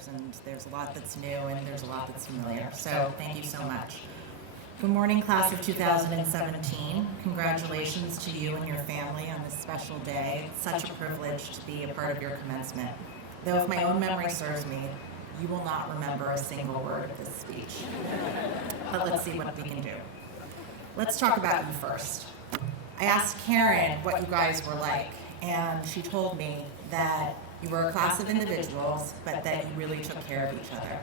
years, and there's a lot that's new and there's a lot that's familiar. So thank you so much. Good morning, class of 2017. Congratulations to you and your family on this special day. It's such a privilege to be a part of your commencement. Though if my own memory serves me, you will not remember a single word of this speech. But let's see what we can do. Let's talk about you first. I asked Karen what you guys were like, and she told me that you were a class of individuals, but that you really took care of each other.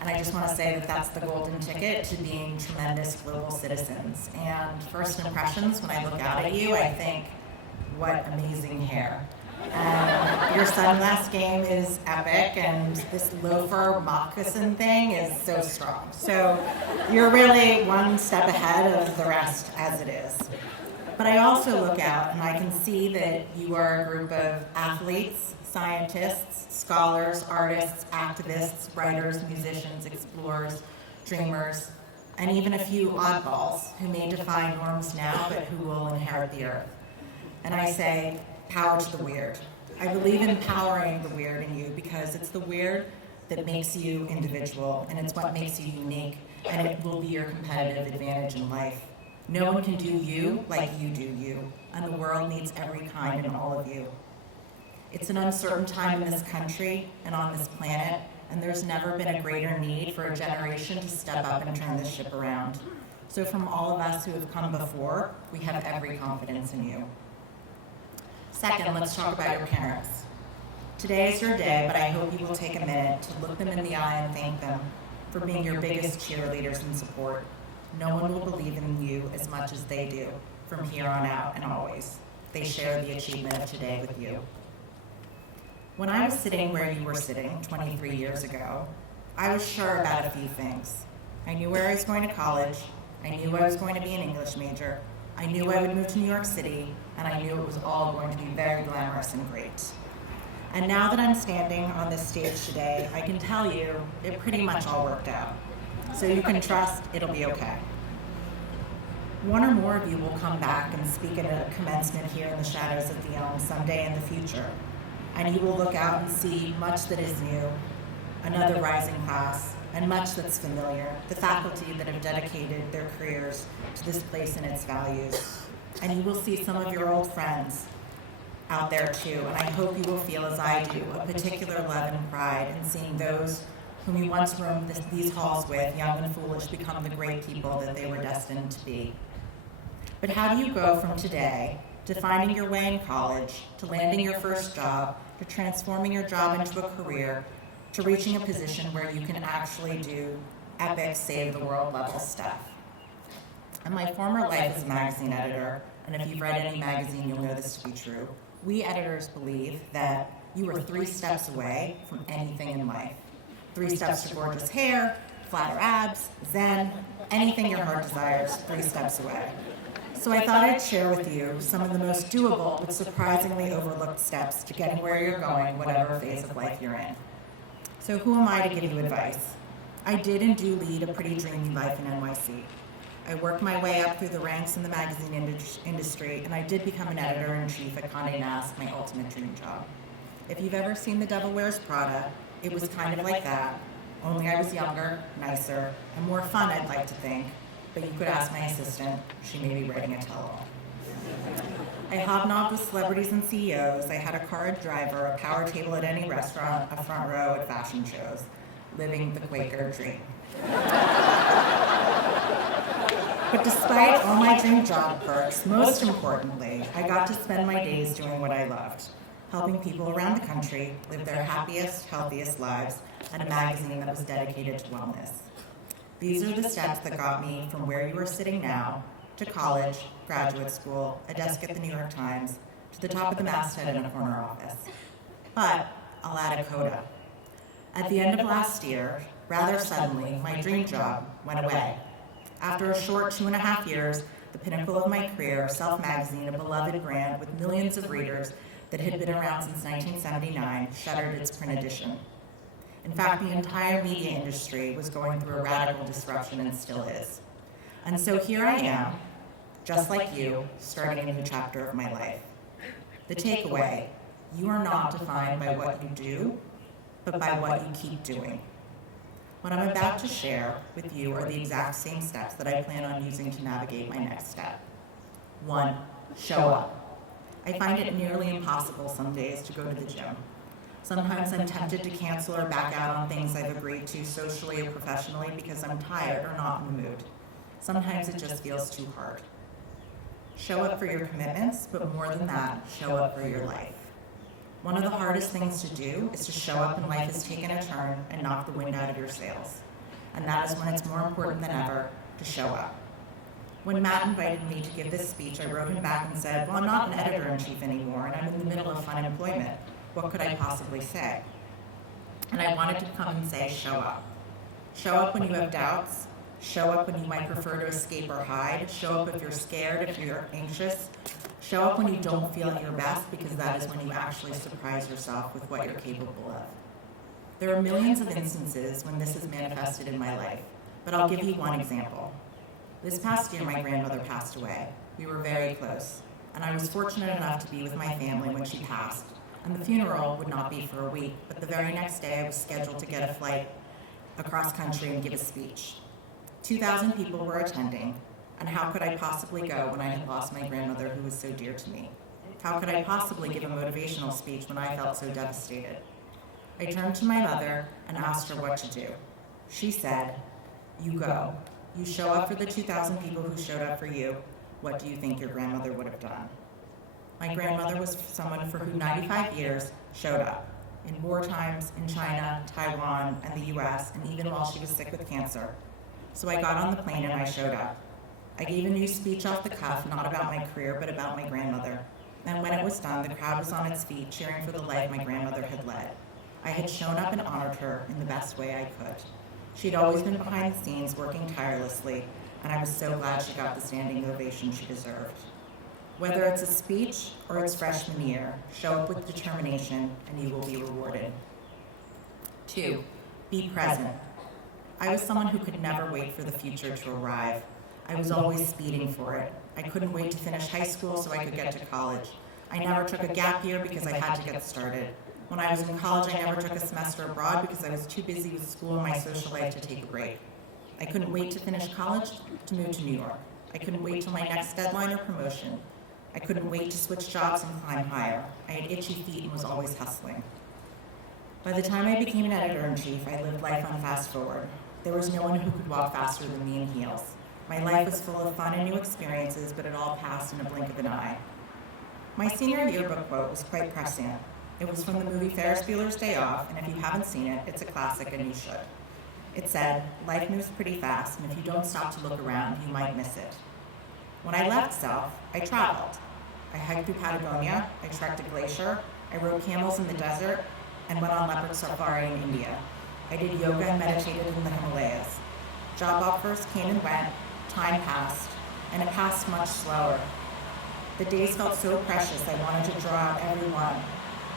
And I just want to say that that's the golden ticket to being tremendous global citizens. And first impressions, when I look out at you, I think, what amazing hair. And your sunglass game is epic, and this loafer moccasin thing is so strong. So you're really one step ahead of the rest as it is. But I also look out and I can see that you are a group of athletes, scientists, scholars, artists, activists, writers, musicians, explorers, dreamers, and even a few oddballs who may defy norms now but who will inherit the earth. And I say, power to the weird. I believe in empowering the weird in you because it's the weird that makes you individual, and it's what makes you unique, and it will be your competitive advantage in life. No one can do you like you do you, and the world needs every kind and all of you. It's an uncertain time in this country and on this planet, and there's never been a greater need for a generation to step up and turn this ship around. So from all of us who have come before, we have every confidence in you. Second, let's talk about your parents. Today is your day, but I hope you will take a minute to look them in the eye and thank them for being your biggest cheerleaders and support. No one will believe in you as much as they do, from here on out and always. They share the achievement of today with you. When I was sitting where you were sitting 23 years ago, I was sure about a few things. I knew where I was going to college, I knew I was going to be an English major, I knew I would move to New York City, and I knew it was all going to be very glamorous and great. And now that I'm standing on this stage today, I can tell you it pretty much all worked out. So you can trust it'll be okay. One or more of you will come back and speak at a commencement here in the shadows of the elm someday in the future. And you will look out and see much that is new, another rising class, and much that's familiar, the faculty that have dedicated their careers to this place and its values. And you will see some of your old friends out there too, and I hope you will feel as I do, a particular love and pride in seeing those whom you once roamed these halls with, young and foolish, become the great people that they were destined to be. But how do you go from today to finding your way in college, to landing your first job, to transforming your job into a career, to reaching a position where you can actually do epic, save-the-world level stuff? In my former life as a magazine editor, and if you've read any magazine, you'll know this to be true, we editors believe that you are 3 steps away from anything in life. 3 steps to gorgeous hair, flatter abs, zen, anything your heart desires, 3 steps away. So I thought I'd share with you some of the most doable but surprisingly overlooked steps to getting where you're going, whatever phase of life you're in. So who am I to give you advice? I did and do lead a pretty dreamy life in NYC. I worked my way up through the ranks in the magazine industry, and I did become an editor-in-chief at Condé Nast, my ultimate dream job. If you've ever seen The Devil Wears Prada, it was kind of like that, only I was younger, nicer, and more fun, I'd like to think, but you could ask my assistant, she may be writing a tell-all. I hobnobbed with celebrities and CEOs, I had a car driver, a power table at any restaurant, a front row at fashion shows, living the Quaker dream. But despite all my dream job perks, most importantly, I got to spend my days doing what I loved, helping people around the country live their happiest, healthiest lives at a magazine that was dedicated to wellness. These are the steps that got me from where you are sitting now to college, graduate school, a desk at the New York Times, to the top of the masthead in a corner office. But I'll add a coda. At the end of last year, rather suddenly, my dream job went away. After a short 2.5 years, the pinnacle of my career, Self Magazine, a beloved brand with millions of readers that had been around since 1979, shuttered its print edition. In fact, the entire media industry was going through a radical disruption and still is. And so here I am, just like you, starting a new chapter of my life. The takeaway, you are not defined by what you do, but by what you keep doing. What I'm about to share with you are the exact same steps that I plan on using to navigate my next step. 1, show up. I find it nearly impossible some days to go to the gym. Sometimes I'm tempted to cancel or back out on things I've agreed to socially or professionally because I'm tired or not in the mood. Sometimes it just feels too hard. Show up for your commitments, but more than that, show up for your life. One of the hardest things to do is to show up when life has taken a turn and knocked the wind out of your sails. And that is when it's more important than ever to show up. When Matt invited me to give this speech, I wrote him back and said, well, I'm not an editor-in-chief anymore, and I'm in the middle of fun employment. What could I possibly say? And I wanted to come and say, show up. Show up when you have doubts. Show up when you might prefer to escape or hide. Show up if you're scared, if you're anxious. Show up when you don't feel at your best, because that is when you actually surprise yourself with what you're capable of. There are millions of instances when this is manifested in my life, but I'll give you one example. This past year, my grandmother passed away. We were very close, and I was fortunate enough to be with my family when she passed. And the funeral would not be for a week, but the very next day I was scheduled to get a flight across country and give a speech. 2,000 people were attending, and how could I possibly go when I had lost my grandmother who was so dear to me? How could I possibly give a motivational speech when I felt so devastated? I turned to my mother and asked her what to do. She said, you go. You show up for the 2,000 people who showed up for you. What do you think your grandmother would have done? My grandmother was someone for who 95 years showed up, in war times, in China, Taiwan, and the US, and even while she was sick with cancer. So I got on the plane and I showed up. I gave a new speech off the cuff, not about my career, but about my grandmother. And when it was done, the crowd was on its feet, cheering for the life my grandmother had led. I had shown up and honored her in the best way I could. She'd always been behind the scenes, working tirelessly, and I was so glad she got the standing ovation she deserved. Whether it's a speech or it's freshman year, show up with determination and you will be rewarded. 2, be present. I was someone who could never wait for the future to arrive. I was always speeding for it. I couldn't wait to finish high school so I could get to college. I never took a gap year because I had to get started. When I was in college, I never took a semester abroad because I was too busy with school and my social life to take a break. I couldn't wait to finish college to move to New York. I couldn't wait till my next deadline or promotion. I couldn't wait to switch jobs and climb higher. I had itchy feet and was always hustling. By the time I became an editor-in-chief, I lived life on fast forward. There was no one who could walk faster than me in heels. My life was full of fun and new experiences, but it all passed in a blink of an eye. My senior yearbook quote was quite prescient. It was from the movie Ferris Bueller's Day Off, and if you haven't seen it, it's a classic and you should. It said, life moves pretty fast, and if you don't stop to look around, you might miss it. When I left South, I traveled. I hiked through Patagonia, I trekked a glacier, I rode camels in the desert, and went on leopard safari in India. I did yoga and meditated in the Himalayas. Job offers came and went, time passed, and it passed much slower. The days felt so precious I wanted to draw out every one,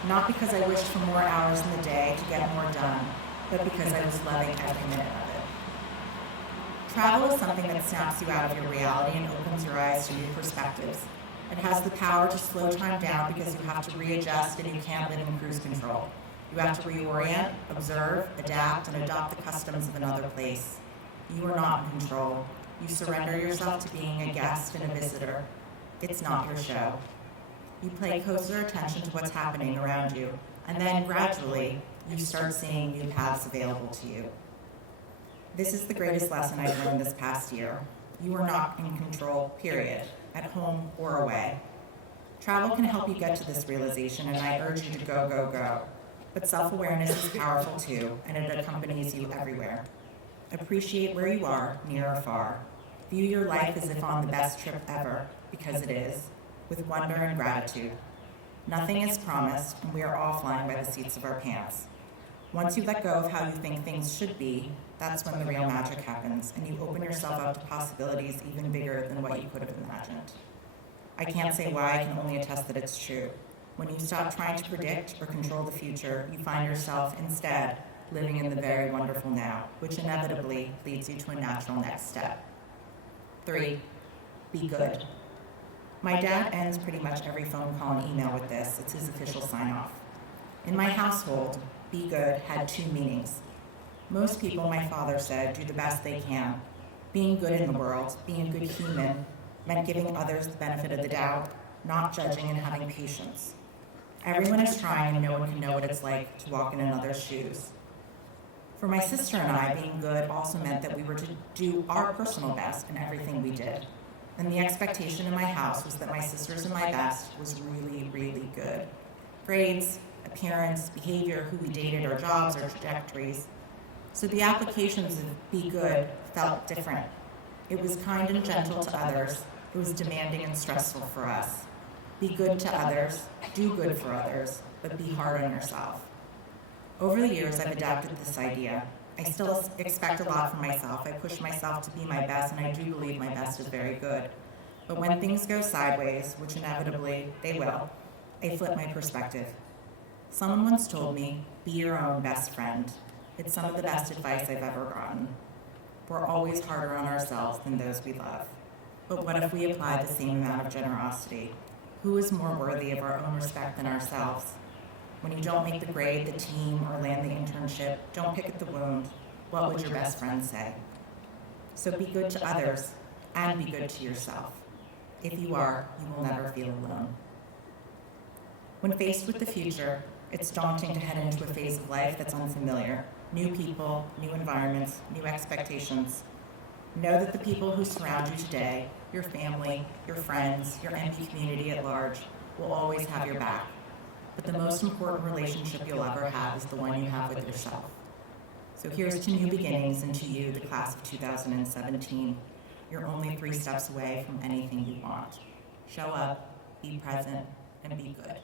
not because I wished for more hours in the day to get more done, but because I was loving every minute of it. Travel is something that snaps you out of your reality and opens your eyes to new perspectives. It has the power to slow time down because you have to readjust and you can't live in cruise control. You have to reorient, observe, adapt, and adopt the customs of another place. You are not in control. You surrender yourself to being a guest and a visitor. It's not your show. You pay closer attention to what's happening around you, and then gradually, you start seeing new paths available to you. This is the greatest lesson I've learned this past year. You are not in control, period, at home or away. Travel can help you get to this realization, and I urge you to go, go, go. But self-awareness is powerful too, and it accompanies you everywhere. Appreciate where you are, near or far. View your life as if on the best trip ever, because it is, with wonder and gratitude. Nothing is promised, and we are all flying by the seats of our pants. Once you let go of how you think things should be, that's when the real magic happens, and you open yourself up to possibilities even bigger than what you could have imagined. I can't say why, I can only attest that it's true. When you stop trying to predict or control the future, you find yourself instead living in the very wonderful now, which inevitably leads you to a natural next step. 3, be good. My dad ends pretty much every phone call and email with this. It's his official sign-off. In my household, be good had two meanings. Most people, my father said, do the best they can. Being good in the world, being a good human, meant giving others the benefit of the doubt, not judging and having patience. Everyone is trying and no one can know what it's like to walk in another's shoes. For my sister and I, being good also meant that we were to do our personal best in everything we did. And the expectation in my house was that my sister's and my best was really, really good. Grades, appearance, behavior, who we dated, our jobs, our trajectories. So the applications of be good felt different. It was kind and gentle to others. It was demanding and stressful for us. Be good to others, do good for others, but be hard on yourself. Over the years, I've adapted this idea. I still expect a lot from myself. I push myself to be my best, and I do believe my best is very good. But when things go sideways, which inevitably they will, I flip my perspective. Someone once told me, be your own best friend. It's some of the best advice I've ever gotten. We're always harder on ourselves than those we love. But what if we apply the same amount of generosity? Who is more worthy of our own respect than ourselves? When you don't make the grade, the team, or land the internship, don't pick at the wound. What would your best friend say? So be good to others and be good to yourself. If you are, you will never feel alone. When faced with the future, it's daunting to head into a phase of life that's unfamiliar. New people, new environments, new expectations. Know that the people who surround you today, your family, your friends, your MP community at large, will always have your back. But the most important relationship you'll ever have is the one you have with yourself. So here's to new beginnings, and to you, the class of 2017. You're only 3 steps away from anything you want. Show up, be present, and be good.